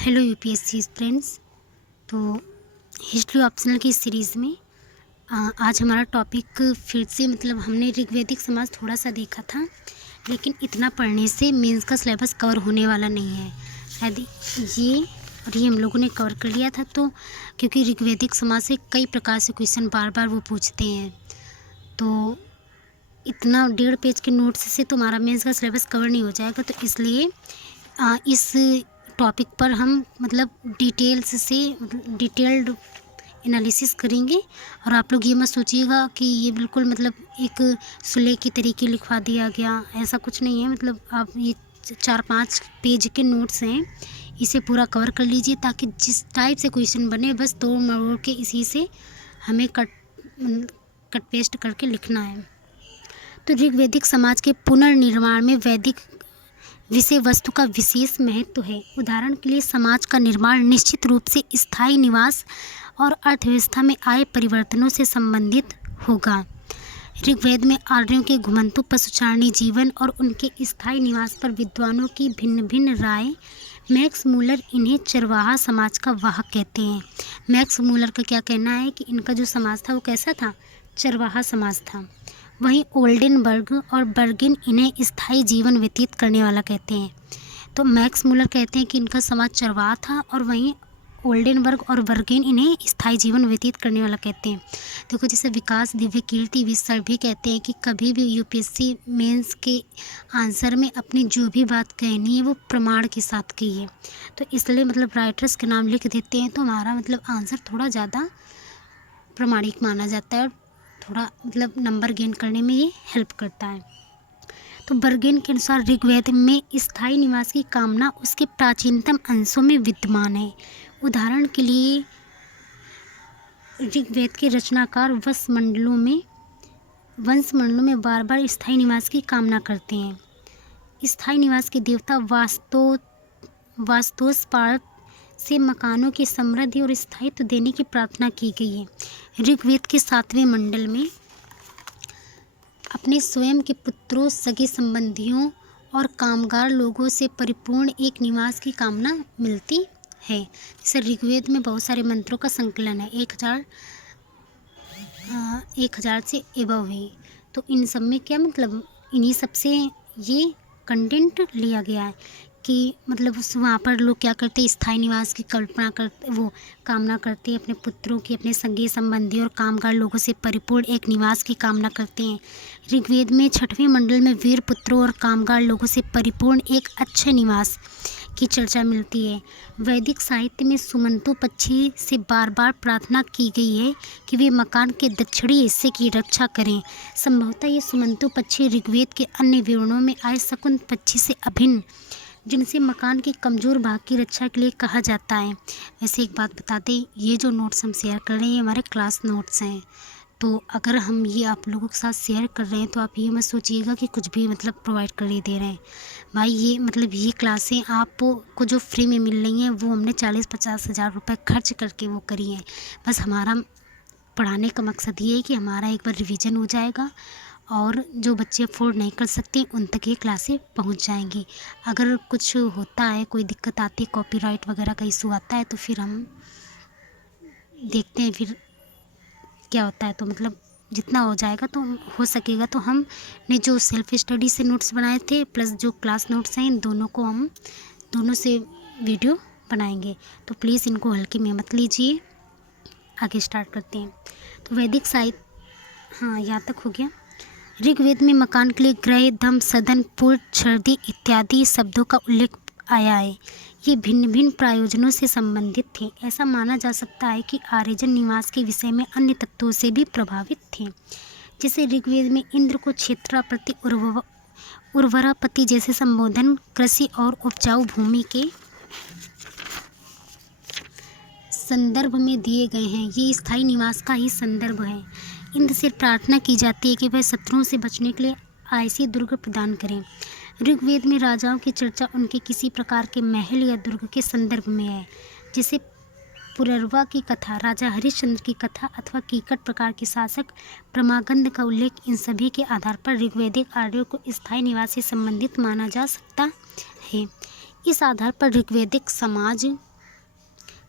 Hello UPSC friends. तो history optional की series में आज हमारा टॉपिक फिर से हमने ऋग्वैदिक समाज थोड़ा सा देखा था, लेकिन इतना पढ़ने से मेंस का सिलेबस कवर होने वाला नहीं है। शायद ये हम लोगों ने कवर कर लिया था, तो क्योंकि ऋग्वैदिक समाज से कई प्रकार से क्वेश्चन बार बार वो पूछते हैं, तो इतना 1.5 पेज के नोट्स से तुम्हारा मेंस का सिलेबस कवर नहीं हो जाएगा। तो इसलिए इस टॉपिक पर हम डिटेल्ड एनालिसिस करेंगे। और आप लोग ये मत सोचिएगा कि ये बिल्कुल एक सुले की तरीके लिखवा दिया गया, ऐसा कुछ नहीं है। आप ये 4-5 पेज के नोट्स हैं, इसे पूरा कवर कर लीजिए ताकि जिस टाइप से क्वेश्चन बने बस तोड़ मरोड़ के इसी से हमें कट पेस्ट करके लिखना है। तो ऋग्वैदिक समाज के पुनर्निर्माण में वैदिक विषय वस्तु का विशेष महत्व है। उदाहरण के लिए समाज का निर्माण निश्चित रूप से स्थायी निवास और अर्थव्यवस्था में आए परिवर्तनों से संबंधित होगा। ऋग्वेद में आर्यों के घुमंतु पशुचारणी जीवन और उनके स्थायी निवास पर विद्वानों की भिन्न भिन्न राय। मैक्स मूलर इन्हें चरवाहा समाज का वाहक कहते हैं। मैक्स मूलर का क्या कहना है कि इनका जो समाज था वो कैसा था, चरवाहा समाज था। वहीं ओल्डेनबर्ग और बर्गिन इन्हें स्थायी जीवन व्यतीत करने वाला कहते हैं। तो मैक्स मूलर कहते हैं कि इनका समाज चरवाहा था, और वहीं ओल्डेनबर्ग और बर्गिन इन्हें स्थायी जीवन व्यतीत करने वाला कहते हैं। देखो, जैसे विकास दिव्य कीर्ति सर भी कहते हैं कि कभी भी यूपीएससी मेंस के आंसर में अपनी जो भी बात कहनी है वो प्रमाण के साथ कहिए। तो इसलिए राइटर्स के नाम लिख देते हैं, तो हमारा आंसर थोड़ा ज़्यादा प्रमाणिक माना जाता है और थोड़ा नंबर गेन करने में ये हेल्प करता है। तो बर्गिन के अनुसार ऋग्वेद में स्थायी निवास की कामना उसके प्राचीनतम अंशों में विद्यमान है। उदाहरण के लिए ऋग्वेद के रचनाकार वंशमंडलों में बार बार स्थायी निवास की कामना करते हैं। स्थायी निवास के देवता वास्तोस्पार्थ से मकानों की समृद्धि और स्थायित्व देने की प्रार्थना की गई है। ऋग्वेद के 7वें मंडल में अपने स्वयं के पुत्रों, सगे संबंधियों और कामगार लोगों से परिपूर्ण एक निवास की कामना मिलती है। जैसे ऋग्वेद में बहुत सारे मंत्रों का संकलन है, 1000 से एबव है। तो इन सब में क्या इन्हीं सब से ये कंटेंट लिया गया है कि वहाँ पर लोग क्या करते हैं, स्थायी निवास की कामना करते हैं, अपने पुत्रों की, अपने संगी संबंधी और कामगार लोगों से परिपूर्ण एक निवास की कामना करते हैं। ऋग्वेद में 6वें मंडल में वीर पुत्रों और कामगार लोगों से परिपूर्ण एक अच्छे निवास की चर्चा मिलती है। वैदिक साहित्य में सुमंतु पक्षी से बार बार प्रार्थना की गई है कि वे मकान के दक्षिणी हिस्से की रक्षा करें। संभवतः ये सुमंतु पक्षी ऋग्वेद के अन्य विवरणों में आए शकुन पक्षी से अभिन्न, जिनसे मकान के कमज़ोर भाग की रक्षा के लिए कहा जाता है। वैसे एक बात बता दें, ये जो नोट्स हम शेयर कर रहे हैं ये हमारे क्लास नोट्स हैं। तो अगर हम ये आप लोगों के साथ शेयर कर रहे हैं तो आप ये मत सोचिएगा कि कुछ भी प्रोवाइड कर ही दे रहे हैं। भाई ये ये क्लासें आपको जो फ्री में मिल रही हैं वो हमने 40-50 हज़ार रुपये खर्च करके वो करी हैं। बस हमारा पढ़ाने का मकसद ये है कि हमारा एक बार रिवीजन हो जाएगा और जो बच्चे अफोर्ड नहीं कर सकते उन तक ये क्लासें पहुंच जाएंगी। अगर कुछ होता है, कोई दिक्कत आती है, कॉपीराइट वगैरह का इशू आता है, तो फिर हम देखते हैं फिर क्या होता है। तो जितना हो जाएगा तो हो सकेगा तो हमने जो सेल्फ स्टडी से नोट्स बनाए थे प्लस जो क्लास नोट्स हैं, इन दोनों को हम दोनों से वीडियो बनाएंगे। तो प्लीज़ इनको हल्के में मत लीजिए। आगे स्टार्ट करते हैं। तो वैदिक साहित्य, हाँ यहाँ तक हो गया। ऋग्वेद में मकान के लिए ग्रह, दम, सदन, पूर्व, छर्दी इत्यादि शब्दों का उल्लेख आया है। ये भिन्न भिन्न प्रयोजनों से संबंधित थे। ऐसा माना जा सकता है कि आर्यजन निवास के विषय में अन्य तत्वों से भी प्रभावित थे। जैसे ऋग्वेद में इंद्र को क्षेत्रापति, उर्वरापति जैसे संबोधन कृषि और उपजाऊ भूमि के संदर्भ में दिए गए हैं। ये स्थायी निवास का ही संदर्भ है। इंद्र से प्रार्थना की जाती है कि वह शत्रुओं से बचने के लिए आयसी दुर्ग प्रदान करें। ऋग्वेद में राजाओं की चर्चा उनके किसी प्रकार के महल या दुर्ग के संदर्भ में है। जैसे पुरर्वा की कथा, राजा हरिश्चंद्र की कथा अथवा कीकट प्रकार के शासक प्रमागंध का उल्लेख, इन सभी के आधार पर ऋग्वैदिक आर्यों को स्थायी निवास से संबंधित माना जा सकता है। इस आधार पर ऋग्वैदिक समाज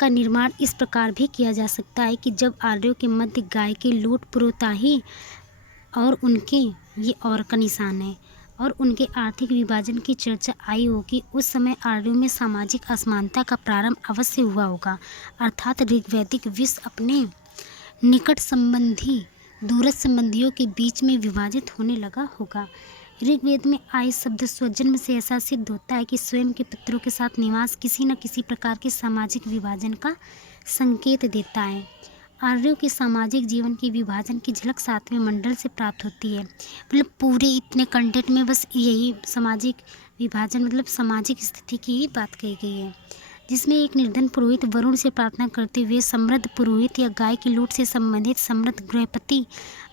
का निर्माण इस प्रकार भी किया जा सकता है कि जब आर्यों के मध्य गाय की लूट पुरोताही और उनके ये और का निशान है और उनके आर्थिक विभाजन की चर्चा आई होगी, उस समय आर्यों में सामाजिक असमानता का प्रारंभ अवश्य हुआ होगा। अर्थात ऋग्वैदिक विश्व अपने निकट संबंधी दूरस्थ संबंधियों के बीच में विभाजित होने लगा होगा। ऋग्वेद में आए शब्द स्वजन्म से ऐसा सिद्ध होता है कि स्वयं के पुत्रों के साथ निवास किसी न किसी प्रकार के सामाजिक विभाजन का संकेत देता है। आर्यों के सामाजिक जीवन के विभाजन की झलक 7वें मंडल से प्राप्त होती है। मतलब पूरे इतने कंटेंट में बस यही सामाजिक विभाजन मतलब सामाजिक स्थिति की ही बात कही गई है, जिसमें एक निर्धन पुरोहित वरुण से प्रार्थना करते हुए समृद्ध पुरोहित या गाय की लूट से संबंधित समृद्ध गृहपति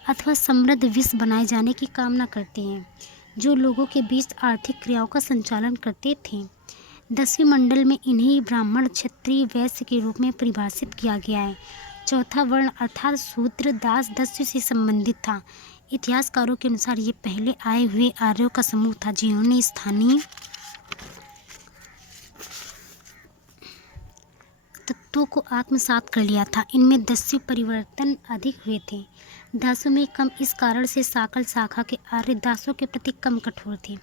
अथवा समृद्ध विष बनाए जाने की कामना करते हैं, जो लोगों के बीच आर्थिक क्रियाओं का संचालन करते थे। 10वें मंडल में इन्हें ब्राह्मण, क्षत्रिय, वैश्य के रूप में परिभाषित किया गया है। चौथा वर्ण अर्थात शूद्र, दास, दस्यु से संबंधित था। इतिहासकारों के अनुसार ये पहले आए हुए आर्यों का समूह था, जिन्होंने स्थानीय तत्वों को आत्मसात कर लिया था। इनमें दस्यु परिवर्तन अधिक हुए थे, दासों में कम। इस कारण से साकल शाखा के आर्य दासों के प्रति कम कठोर थे,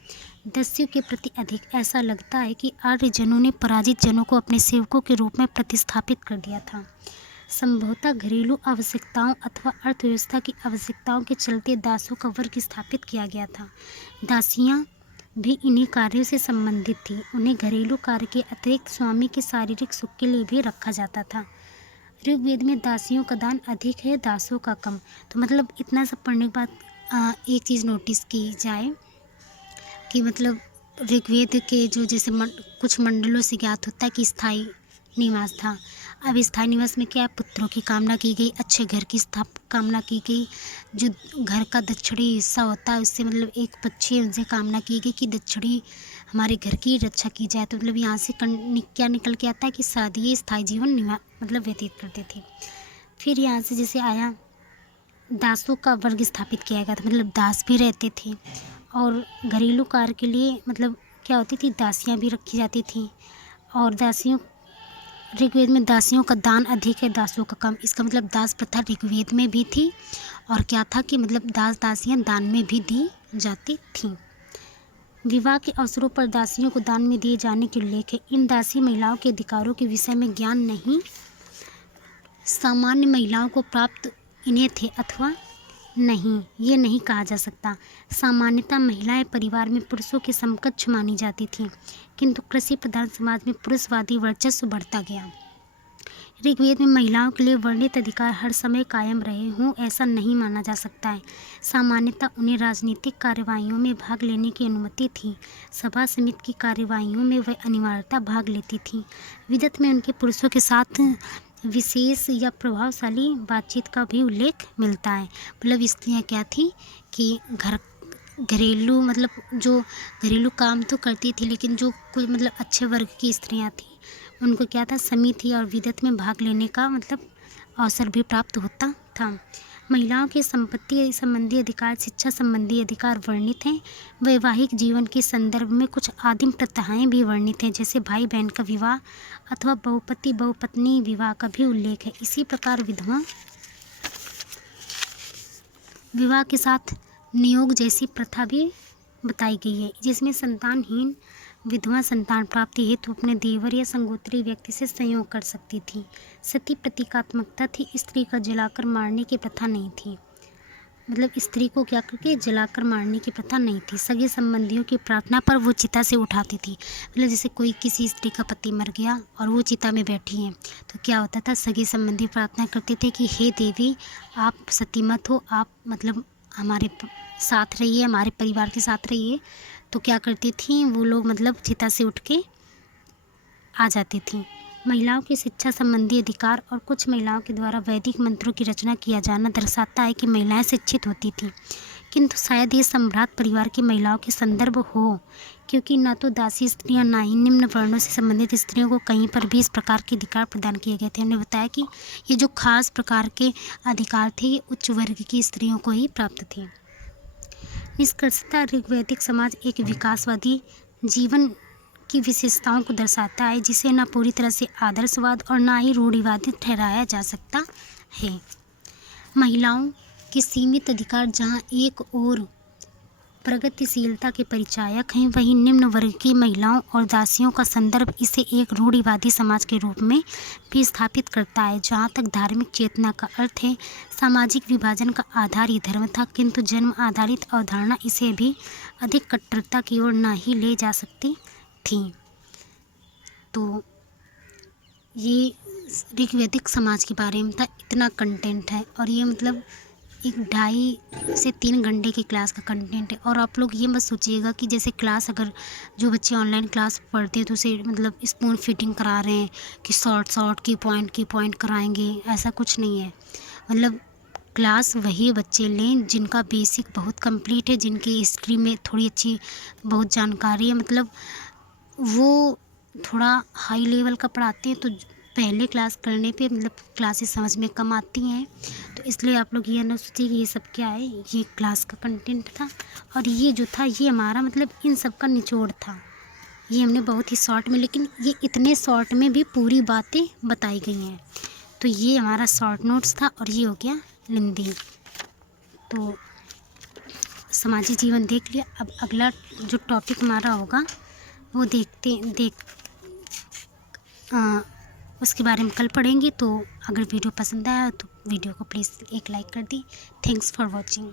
दस्यु के प्रति अधिक। ऐसा लगता है कि आर्य जनों ने पराजित जनों को अपने सेवकों के रूप में प्रतिस्थापित कर दिया था। संभवतः घरेलू आवश्यकताओं अथवा अर्थव्यवस्था की आवश्यकताओं के चलते दासों का वर्ग स्थापित किया गया था। दासियां भी इन्हीं कार्यों से संबंधित थी। उन्हें घरेलू कार्य के अतिरिक्त स्वामी के शारीरिक सुख के लिए भी रखा जाता था। ऋग्वेद में दासियों का दान अधिक है, दासों का कम। तो मतलब इतना सब पढ़ने के बाद एक चीज़ नोटिस की जाए कि मतलब ऋग्वेद के जो जैसे कुछ मंडलों से ज्ञात होता है कि स्थायी निवास था। अब स्थायी निवास में क्या है, पुत्रों की कामना की गई, अच्छे घर की कामना की गई। जो घर का दक्षिणी हिस्सा होता है उससे मतलब एक पक्षी है, उनसे कामना की गई कि दक्षिणी हमारे घर की रक्षा की जाए। तो मतलब यहाँ से क्या निकल के आता है कि शादी स्थायी जीवन मतलब व्यतीत करते थे। फिर यहाँ से जैसे आया दासों का वर्ग स्थापित किया गया था, मतलब दास भी रहते थे और घरेलू कार्य के लिए मतलब क्या होती थी, दासियाँ भी रखी जाती थी। और दासियों ऋग्वेद में दासियों का दान अधिक है, दासों का कम। इसका मतलब दास प्रथा ऋग्वेद में भी थी और क्या था कि मतलब दास दासियां दान में भी दी जाती थीं। विवाह के अवसरों पर दासियों को दान में दिए जाने के उल्लेख है। इन दासी महिलाओं के अधिकारों के विषय में ज्ञान नहीं सामान्य महिलाओं को प्राप्त इन्हें थे अथवा नहीं, ये नहीं कहा जा सकता। सामान्यतः महिलाएं परिवार में पुरुषों के समकक्ष मानी जाती थीं, किंतु कृषि प्रधान समाज में पुरुषवादी वर्चस्व बढ़ता गया। ऋग्वेद में महिलाओं के लिए वर्णित अधिकार हर समय कायम रहे हों ऐसा नहीं माना जा सकता है। सामान्यतः उन्हें राजनीतिक कार्यवाहियों में भाग लेने की अनुमति थी। सभा समिति की कार्यवाहियों में वह अनिवार्यता भाग लेती थी। विदत में उनके पुरुषों के साथ विशेष या प्रभावशाली बातचीत का भी उल्लेख मिलता है। मतलब स्त्रियाँ क्या थी कि घरेलू मतलब जो घरेलू काम तो करती थी, लेकिन जो कोई मतलब अच्छे वर्ग की स्त्रियाँ थी उनको क्या था, समिति और विदत में भाग लेने का मतलब अवसर भी प्राप्त होता था। महिलाओं के संपत्ति संबंधी अधिकार, शिक्षा संबंधी अधिकार वर्णित हैं। वैवाहिक जीवन के संदर्भ में कुछ आदिम प्रथाएं भी वर्णित हैं, जैसे भाई बहन का विवाह अथवा बहुपति बहुपत्नी विवाह का भी उल्लेख है। इसी प्रकार विधवा विवाह के साथ नियोग जैसी प्रथा भी बताई गई है, जिसमें संतानहीन विधवा संतान प्राप्ति हेतु अपने देवर या संगोत्री व्यक्ति से संयोग कर सकती थी। सती प्रतीकात्मकता थी, स्त्री का जलाकर मारने की प्रथा नहीं थी। मतलब स्त्री को क्या करके जलाकर मारने की प्रथा नहीं थी। सगे संबंधियों की प्रार्थना पर वो चिता से उठाती थी। मतलब जैसे कोई किसी स्त्री का पति मर गया और वो चिता में बैठी हैं तो क्या होता था, सगे संबंधी प्रार्थना करते थे कि हे देवी आप सती मत हो, आप मतलब हमारे साथ रहिए, हमारे परिवार के साथ रहिए। तो क्या करती थी वो लोग, मतलब चिता से उठ के आ जाती थी। महिलाओं की शिक्षा संबंधी अधिकार और कुछ महिलाओं के द्वारा वैदिक मंत्रों की रचना किया जाना दर्शाता है कि महिलाएं शिक्षित होती थीं, किंतु शायद ये सम्राट परिवार की महिलाओं के संदर्भ हो, क्योंकि न तो दासी स्त्रियां न ही निम्न वर्णों से संबंधित स्त्रियों को कहीं पर भी इस प्रकार के अधिकार प्रदान किए गए थे। हमने बताया कि ये जो खास प्रकार के अधिकार थे ये उच्च वर्ग की स्त्रियों को ही प्राप्त थे। निष्कर्षतः ऋग्वैदिक समाज एक विकासवादी जीवन की विशेषताओं को दर्शाता है, जिसे न पूरी तरह से आदर्शवाद और ना ही रूढ़िवादी ठहराया जा सकता है। महिलाओं के सीमित अधिकार जहाँ एक और प्रगतिशीलता के परिचायक हैं, वहीं निम्न वर्ग की महिलाओं और दासियों का संदर्भ इसे एक रूढ़िवादी समाज के रूप में भी स्थापित करता है। जहाँ तक धार्मिक चेतना का अर्थ है, सामाजिक विभाजन का आधार ही धर्म था, किंतु जन्म आधारित अवधारणा इसे भी अधिक कट्टरता की ओर ना ही ले जा सकती थी। तो ये ऋग्वैदिक समाज के बारे में था, इतना कंटेंट है, और ये मतलब एक 2.5 से 3 घंटे की क्लास का कंटेंट है। और आप लोग ये मत सोचिएगा कि जैसे क्लास, अगर जो बच्चे ऑनलाइन क्लास पढ़ते हैं तो उसे मतलब स्पून फीडिंग करा रहे हैं कि शॉर्ट की पॉइंट कराएंगे, ऐसा कुछ नहीं है। मतलब क्लास वही बच्चे लें जिनका बेसिक बहुत कंप्लीट है, जिनकी हिस्ट्री में थोड़ी अच्छी बहुत जानकारी है, मतलब वो थोड़ा हाई लेवल का पढ़ाते हैं, तो पहले क्लास करने पे मतलब क्लासेस समझ में कम आती हैं। तो इसलिए आप लोग ये ना सोचिए कि ये सब क्या है, ये क्लास का कंटेंट था। और ये जो था ये हमारा मतलब इन सब का निचोड़ था। ये हमने बहुत ही शॉर्ट में, लेकिन ये इतने शॉर्ट में भी पूरी बातें बताई गई हैं। तो ये हमारा शॉर्ट नोट्स था, और ये हो गया लिंदी। तो सामाजिक जीवन देख लिया। अब अगला जो टॉपिक हमारा होगा वो उसके बारे में कल पढ़ेंगे। तो अगर वीडियो पसंद आया तो वीडियो को प्लीज़ एक लाइक कर दी। Thanks for watching.